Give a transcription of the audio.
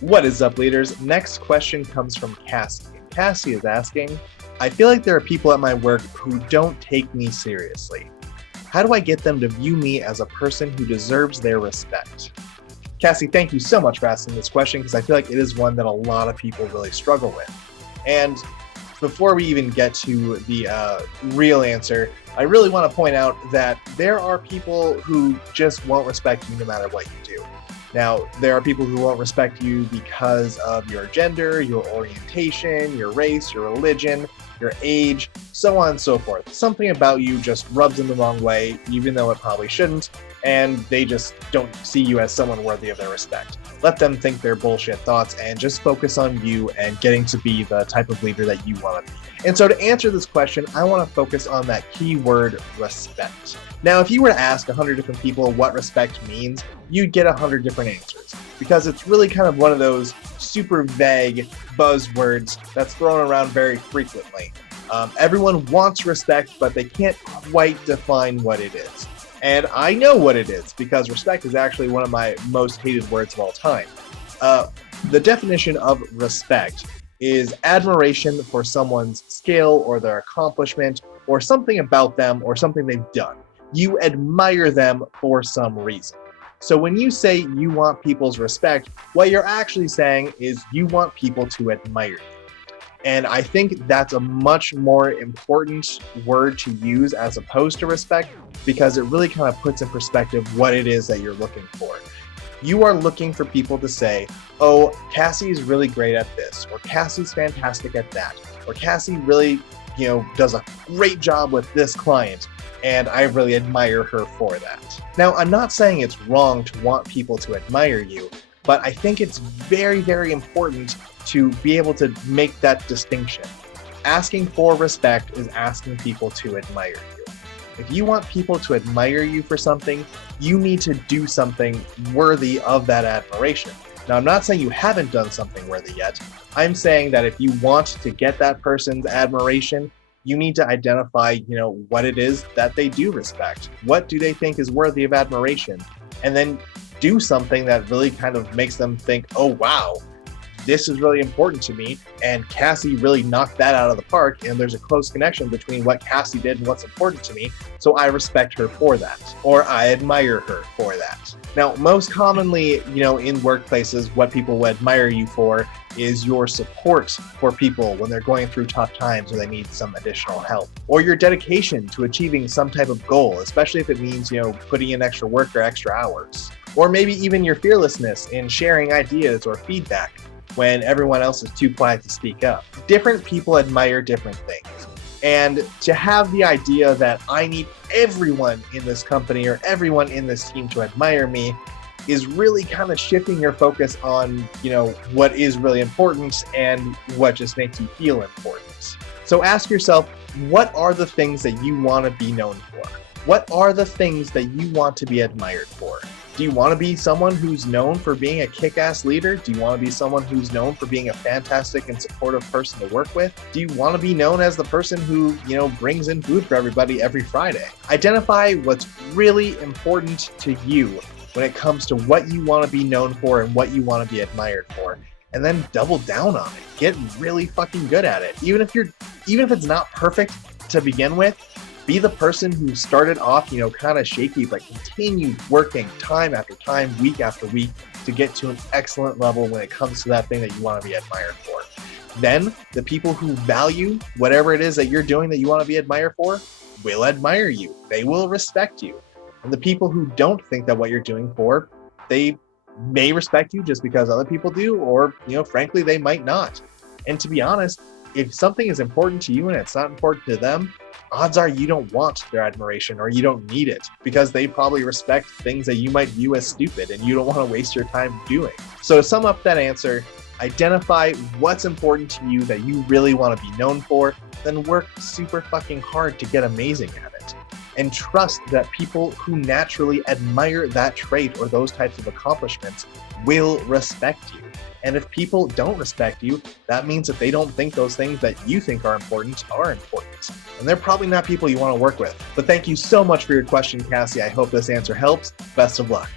What is up, leaders? Next question comes from Cassie. Cassie is asking, I feel like there are people at my work who don't take me seriously. How do I get them to view me as a person who deserves their respect? Cassie, thank you so much for asking this question because I feel like it is one that a lot of people really struggle with. And before we even get to the real answer, I really want to point out that there are people who just won't respect you no matter what you do. Now, there are people who won't respect you because of your gender, your orientation, your race, your religion, your age, so on and so forth. Something about you just rubs them the wrong way, even though it probably shouldn't, and they just don't see you as someone worthy of their respect. Let them think their bullshit thoughts and just focus on you and getting to be the type of leader that you want to be. And so to answer this question, I want to focus on that key word, respect. Now, if you were to ask 100 different people what respect means, you'd get 100 different answers because it's really kind of one of those super vague buzzwords that's thrown around very frequently. Everyone wants respect, but they can't quite define what it is. And I know what it is because respect is actually one of my most hated words of all time. The definition of respect is admiration for someone's skill or their accomplishment or something about them or something they've done. You admire them for some reason. So when you say you want people's respect, what you're actually saying is you want people to admire you. And I think that's a much more important word to use as opposed to respect because it really kind of puts in perspective what it is that you're looking for. You are looking for people to say, oh, Cassie's really great at this, or Cassie's fantastic at that, or Cassie really, does a great job with this client, and I really admire her for that. Now, I'm not saying it's wrong to want people to admire you, but I think it's very, very important to be able to make that distinction. Asking for respect is asking people to admire you. If you want people to admire you for something, you need to do something worthy of that admiration. Now, I'm not saying you haven't done something worthy yet. I'm saying that if you want to get that person's admiration, you need to identify, what it is that they do respect. What do they think is worthy of admiration? And then do something that really kind of makes them think, oh, wow, this is really important to me. And Cassie really knocked that out of the park. And there's a close connection between what Cassie did and what's important to me. So I respect her for that, or I admire her for that. Now, most commonly, in workplaces, what people will admire you for is your support for people when they're going through tough times or they need some additional help, or your dedication to achieving some type of goal, especially if it means, putting in extra work or extra hours, or maybe even your fearlessness in sharing ideas or feedback when everyone else is too quiet to speak up. Different people admire different things. And to have the idea that I need everyone in this company or everyone in this team to admire me is really kind of shifting your focus on, what is really important and what just makes you feel important. So ask yourself, what are the things that you want to be known for? What are the things that you want to be admired for? Do you want to be someone who's known for being a kick-ass leader? Do you want to be someone who's known for being a fantastic and supportive person to work with? Do you want to be known as the person who, brings in food for everybody every Friday? Identify what's really important to you when it comes to what you want to be known for and what you want to be admired for. And then double down on it. Get really fucking good at it. Even if it's not perfect to begin with, be the person who started off, kind of shaky, but continued working time after time, week after week to get to an excellent level when it comes to that thing that you want to be admired for. Then the people who value whatever it is that you're doing that you want to be admired for will admire you. They will respect you. And the people who don't think that what you're doing for, they may respect you just because other people do, or, frankly, they might not. And to be honest, if something is important to you and it's not important to them, odds are you don't want their admiration or you don't need it because they probably respect things that you might view as stupid and you don't want to waste your time doing. So to sum up that answer, identify what's important to you that you really want to be known for, then work super fucking hard to get amazing at it. And trust that people who naturally admire that trait or those types of accomplishments will respect you. And if people don't respect you, that means that they don't think those things that you think are important. And they're probably not people you want to work with. But thank you so much for your question, Cassie. I hope this answer helps. Best of luck.